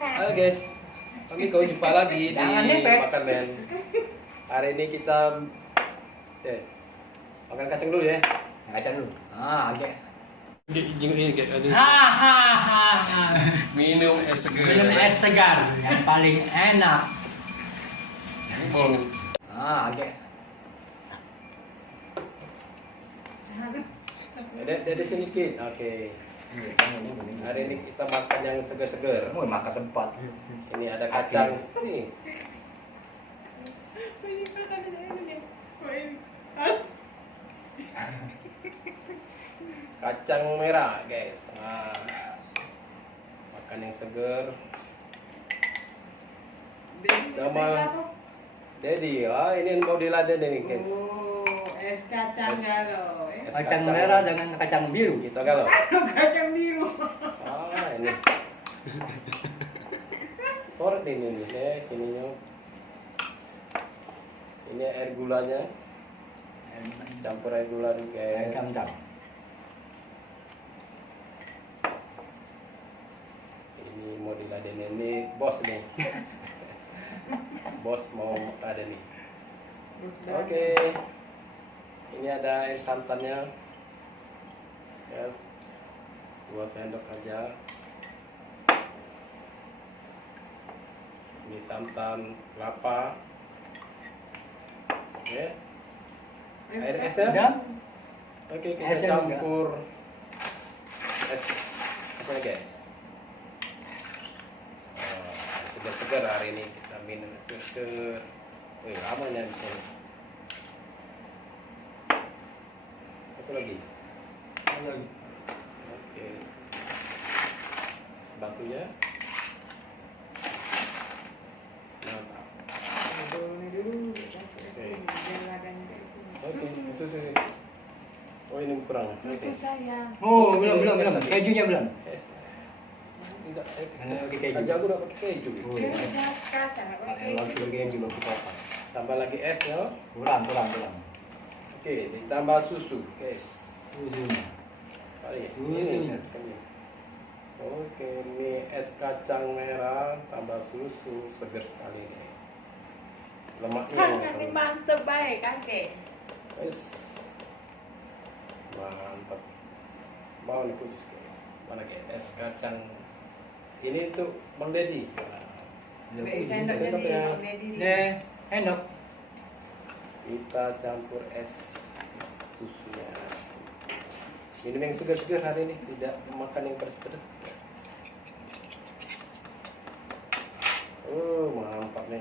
Halo guys, kami kau jumpa lagi di Makan Men. Hari ini kita makan kacang dulu ya. Kacang dulu. Oke. Ini kayak minum es segar. Minum es segar yang paling enak. Oke. Dari sini Pit. Oke. Hari ini kita makan yang segar-segar. Mau makan tempat. Ini ada kacang. Nih. Kacang merah guys. Makan yang segar. Nama Dedi. Ini yang mau diladen ini guys. Es kacang galau. Es Kacang merah dengan kacang biru. Gitu galau. Kacang biru. Ini. Korek ini ininya. Ini air gulanya. Campur air gula nih guys. Kacang. Ini mau diladenin ini bos nih. Bos mau ada nih. Oke. Ini ada air santannya. Yes. 2 sendok aja. Ini santan kelapa. Oke. Air esnya. Dan Oke, kita esnya campur es apa ya guys? Segar-segar hari ini kita minum es segar. Wih, lama ini di sini. Satu lagi. Oke. Es batunya. Mantap. Oke, susu. Oh, ini kurang. Susu saya. oh belum. Kejunya belum. Es. Tidak, Oke, keju. aja aku udah pakai keju. Oh, iya. Kacang. Langsung keju baru potong. Tambah lagi es ya. Kurang. Oke, ditambah susu, guys. Susunya. Kali ya. Susunya. Ini. Oke, ini es kacang merah tambah susu, segar sekali nih. Lemaknya Kan ini mantep baik kakek. es. Mantap. Mau nih kudus guys. Mana kayak es kacang. Ini tuh Bang Dedi. Sendok Sendok jadi ya. Nih, enak. Kita campur es susunya. Minum yang segar-segar hari ini, tidak makan yang pedas-pedas. Mantap nih.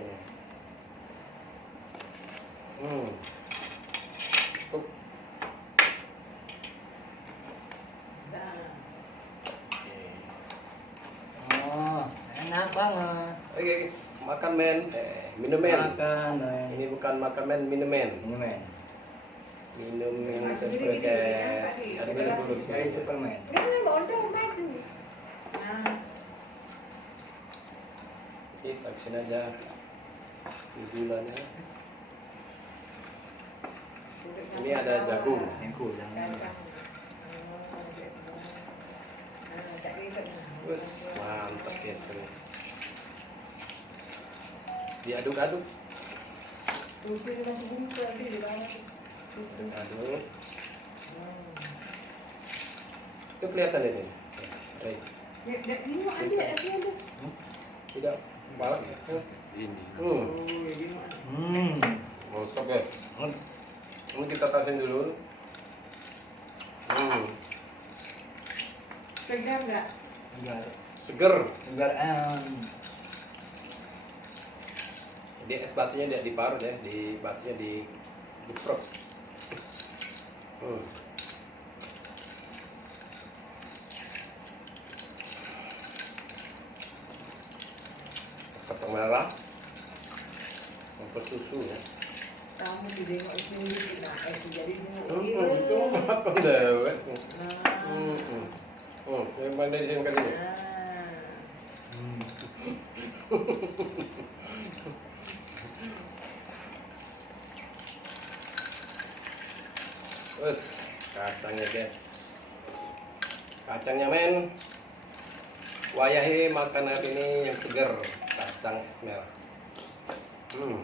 Cukup. Oh, enak banget. Oke guys, makan men, minum men. Makan. Ini bukan makan men, minum men. Ini men. Minum yang Masuk segar gini-gini ya, guys. Pak. Ada dulu Kayak Superman. Ini bondo maju. Nah, Kita action aja. Di gulanya. Ini ada jagung. Engkau jangan. Terus mantap guys ini. Diaduk-aduk. susu masih bunyi lagi di bawah. Aduk. Itu kelihatan ini. Baik. Ini ada esnya ada. Tidak malam ya. Ini. Mantap ya. Ini kita tasin dulu. Segar nggak? Segar. Seger. Segar. Di es batunya tidak diparut ya, di batunya digeprok. Kacang merah, campur susu ya. Kamu dijengok itu nah es jadi Itu makan dewek. Nah. Yang mana di sini kan ini? Terus kacangnya guys, kacangnya men, Wayahe makan hari ini yang segar, kacang es merah. Hmm.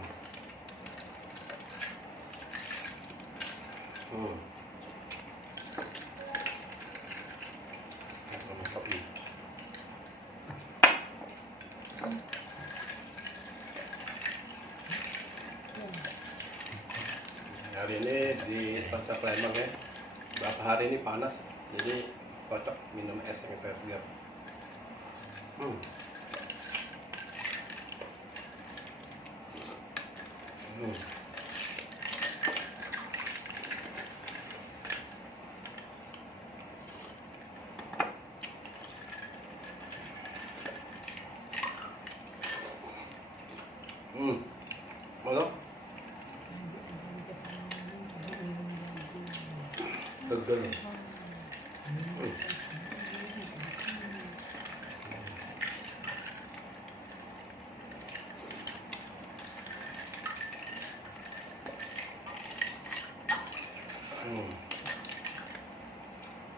Kopi. Hari ini di Pasar Lembang ya. Berapa hari ini panas, jadi cocok minum es yang saya segar. Hmm. Hmm. Mana? Segar.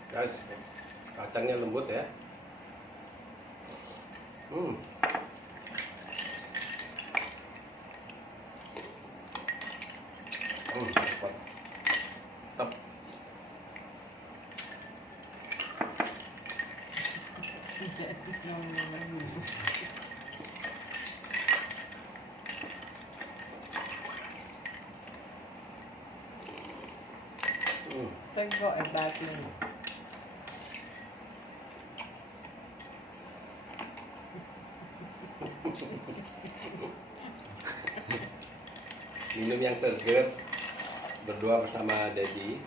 Guys, kacangnya lembut ya. Cepat. Tep. Tengok batu. Minum yang segar berdua bersama Dedi.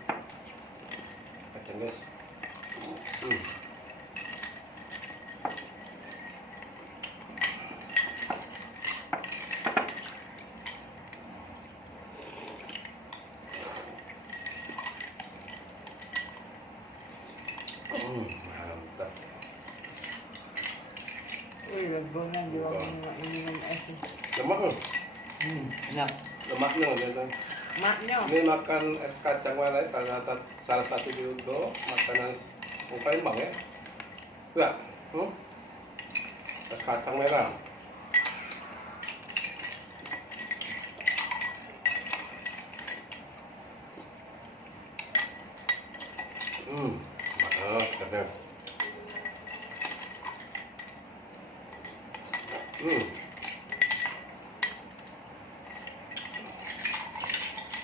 Kacang guys. Mantap. Wih, lagunan juga minum es. Lemak loh. Enak. Lemaknya gitu. Maknya. Ini makan es kacang walai salah satu juga makanan Palembang ya. Ya, es kacang merah. Keren.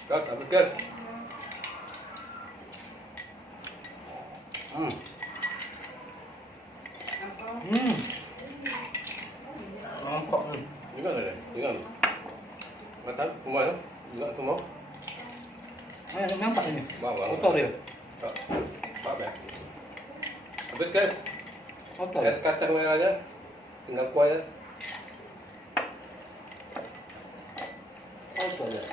Gas, habis gas. Mangkok nih. Gimana deh? Gimana? Nggak tahu, semua ya? Enggak semua? Nampak ini. Bawa. Kotor dia. Apa ya? Habis guys. Kotor. Es kacang merahnya tinggal kuahnya. Kotor ya.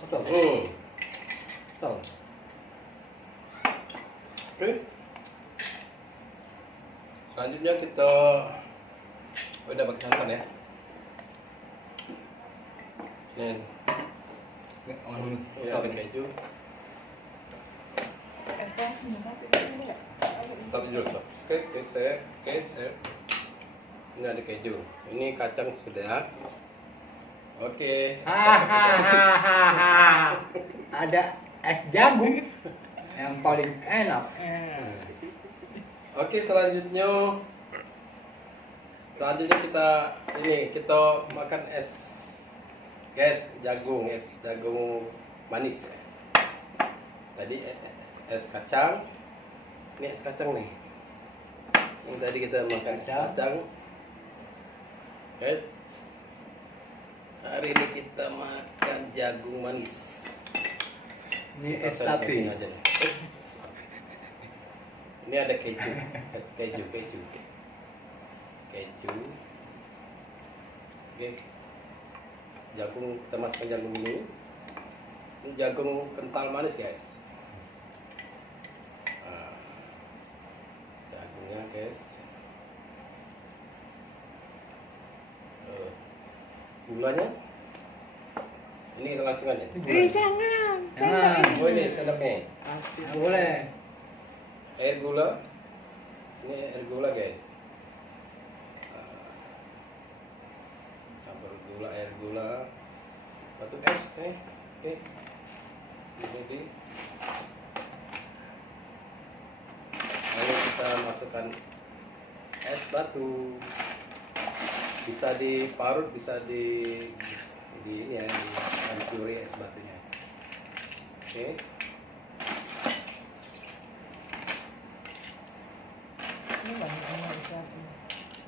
Kotor. Kotor. Oke. Selanjutnya kita udah pakai santan ya. Nih, ini ada keju. Stop dulu, stop. Oke, geser. Ini ada keju. Ini kacang sudah. Oke. Ada es jagung yang paling enak. Oke, selanjutnya kita makan es jagung manis ya. Tadi es kacang, ini es kacang nih. Yang tadi kita makan es kacang. Guys, hari ini kita makan jagung manis. Ini es Kita sapi. aja nih. Ini ada keju, Oke, jagung kita masukkan jagung dulu. Ini jagung kental manis guys. Jagungnya guys. Gulanya ini kita langsung aja. Jangan. Jangan. Oh ini sendoknya. Nggak boleh. Air gula Ini air gula guys. Campur gula, air gula, batu es, oke. Jadi lalu kita masukkan es batu. Bisa diparut, bisa di ini ya, dihancuri es batunya. Oke. Ini banyak yang bisa.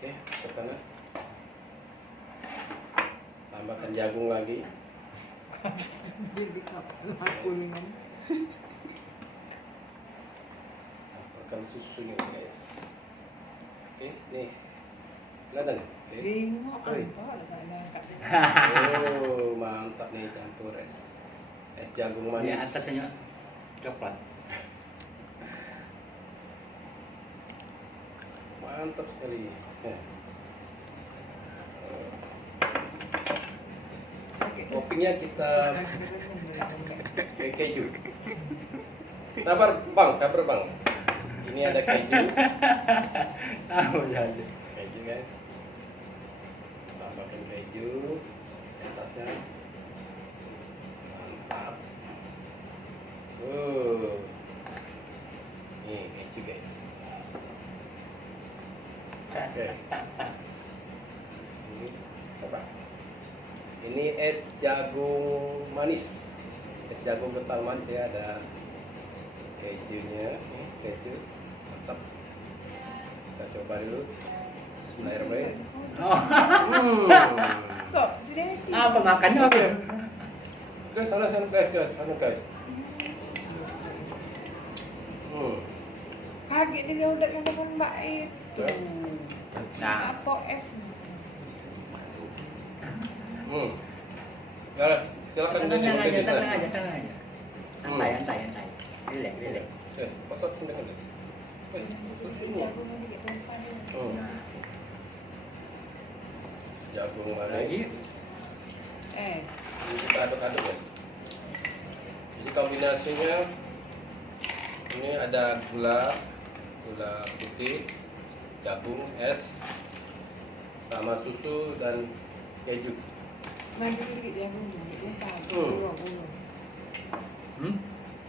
Oke, setengah. Tambahkan jagung lagi. Jadi aku minum. Tambahkan susunya guys. Oke, nih. Kelihatan ya? Oke. Bingung Oi. apa ada sana angkat. Oh, mantap nih campur es jagung Ini manis. atasnya coklat. Mantap sekali. Kopinya kita pakai keju. Sabar bang. Ini ada keju. Tahu jadi. Keju guys. Tambahkan keju di atasnya. Mantap. Ini keju guys. Oke. Ini apa? Ini es jagung manis. Es jagung kental manis ya, ada kejunya. Ini keju. Mantap. Kita coba dulu. Bismillahirrahmanirrahim. Oh, Kok sini? apa makannya apa? Oke, sana guys. Kaget dia udah katakan Mbak itu. Nah, Apa es? Ya, silakan tenang dinikmati. aja. Santai. Relax. Pasal dengan deh. Jagung ini gitu tumpah dia. Nah, Jagung lagi. manis. Es. Ini kita aduk-aduk ya. Jadi kombinasinya ini ada gula putih, jagung, es, sama susu dan keju. Mandi dikit jagung dulu tumpah. Hmm?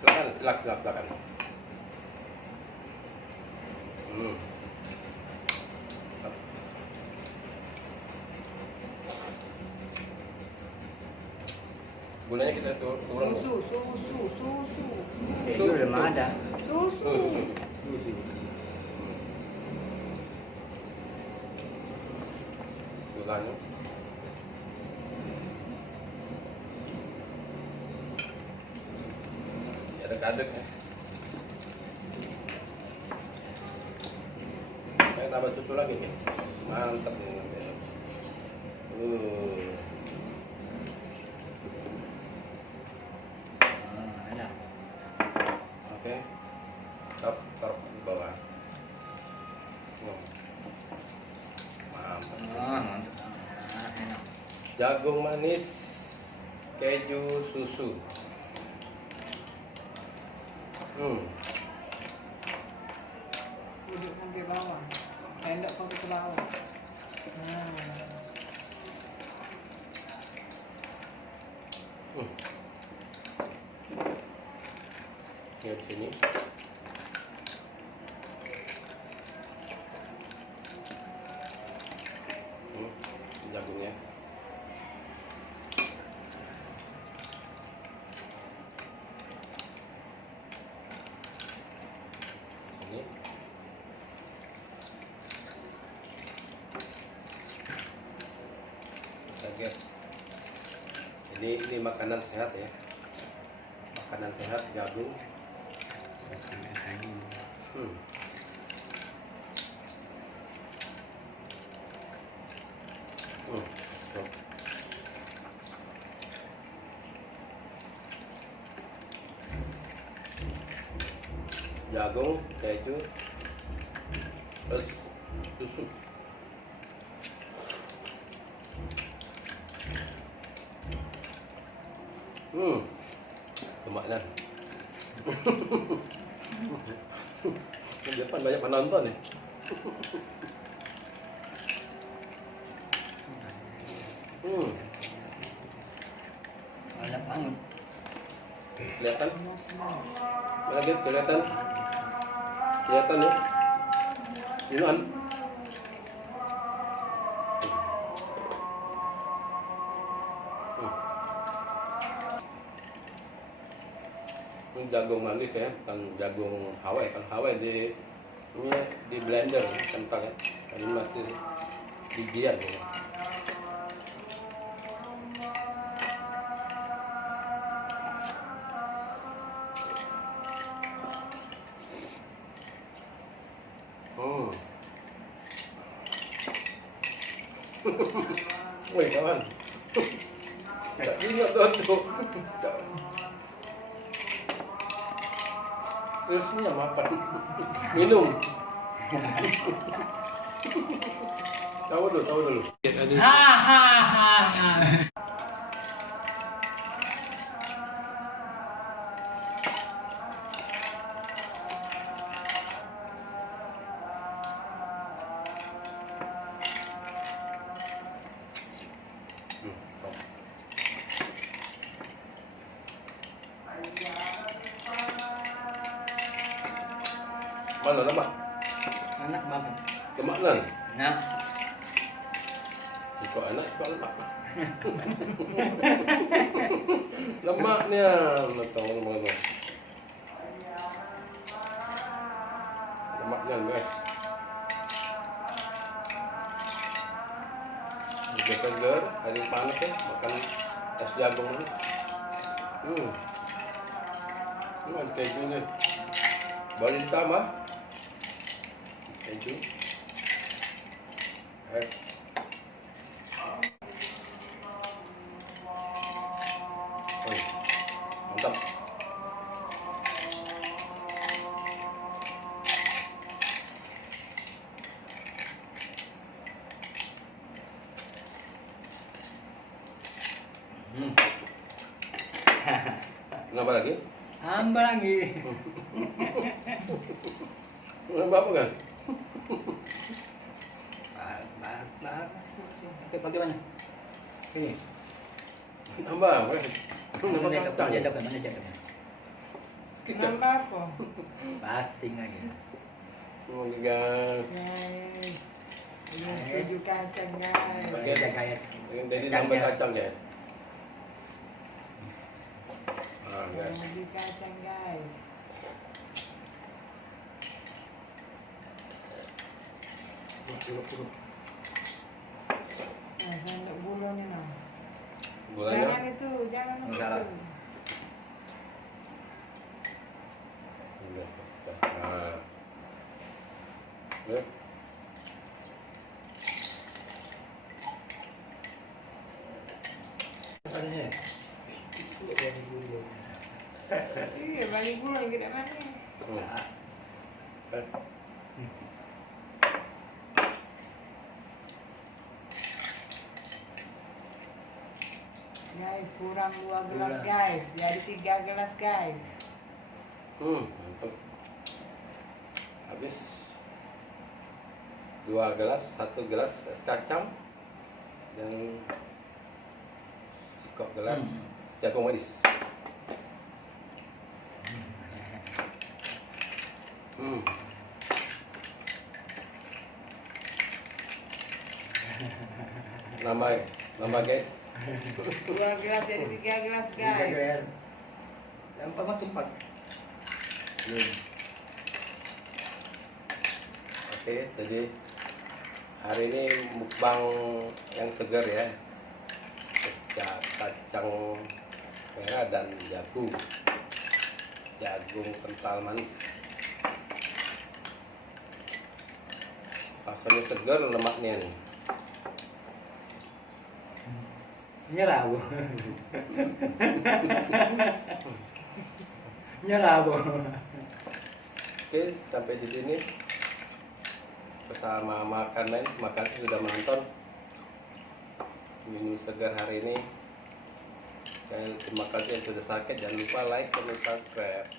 Silakan. Gulanya kita turun. Susu. Itu belum ada. Susu. Gulanya. Aduk-aduk ya. Saya tambah susu lagi nih. Mantap nih. Enak. Oke. Taruh di bawah. Mantap. Mantap. Enak. Jagung manis, keju, susu. Duduk sampai bawah. Tendok kau ke bawah. Nah. Ini di sini. Jagungnya. Ini. Nah, guys. Jadi ini makanan sehat ya. Makanan sehat jagung. Tuh. Jagung, keju, terus susu. Lumayan. Di depan banyak penonton nih. Enak banget. Kelihatan? Lagi kelihatan? Kelihatan ya? Gimana? Ini jagung manis ya, bukan jagung Hawai. Kan Hawai ini di blender kentang ya. Ini masih bijian ya. Wih kawan, tak ingat tuh. Seriusnya makan, minum. Tahu dulu. Hahaha. Mana lemak? Enak banget. Lemak nan? Nah, Kok enak, kok lemak? Lemaknya, teman-teman. Lemaknya guys. Udah segar, hari panas ya, makan es jagung ini. Ada kejunya. Boleh ditambah keju. Mantap. Nambah lagi? tambah lagi. Nambah apa kan? Oke, bagaimana? Ini. Nambah apa? Nambah Mana kacang. jadok, mana jadok? Kita Nambah apa? Pasing aja. mau gan. Guys, ini keju kacang guys. Oke. Ada kayak Jadi nambah kacang ya. Guys. Keju kacang guys. Nah, sendok gulanya nah. Gulanya. Jangan itu, jangan Enggak lah. itu. Nah. Ya. Iya, bagi gula yang tidak manis. Guys, kurang 2 gelas guys. Jadi 3 gelas guys. Mantap. Habis 2 gelas, 1 gelas es kacang dan sekop gelas jagung manis. Nambah guys. 2 gelas jadi 3 gelas guys. Yang masuk 4. Oke, jadi hari ini mukbang yang segar ya. Kacang merah dan jagung kental manis. Rasanya segar, lemaknya nih. Nyerah, Bu. Nyerah, Bu. Oke, sampai di sini bersama makan. Makasih sudah menonton menu segar hari ini. Dan terima kasih yang sudah sakit. Jangan lupa like dan subscribe.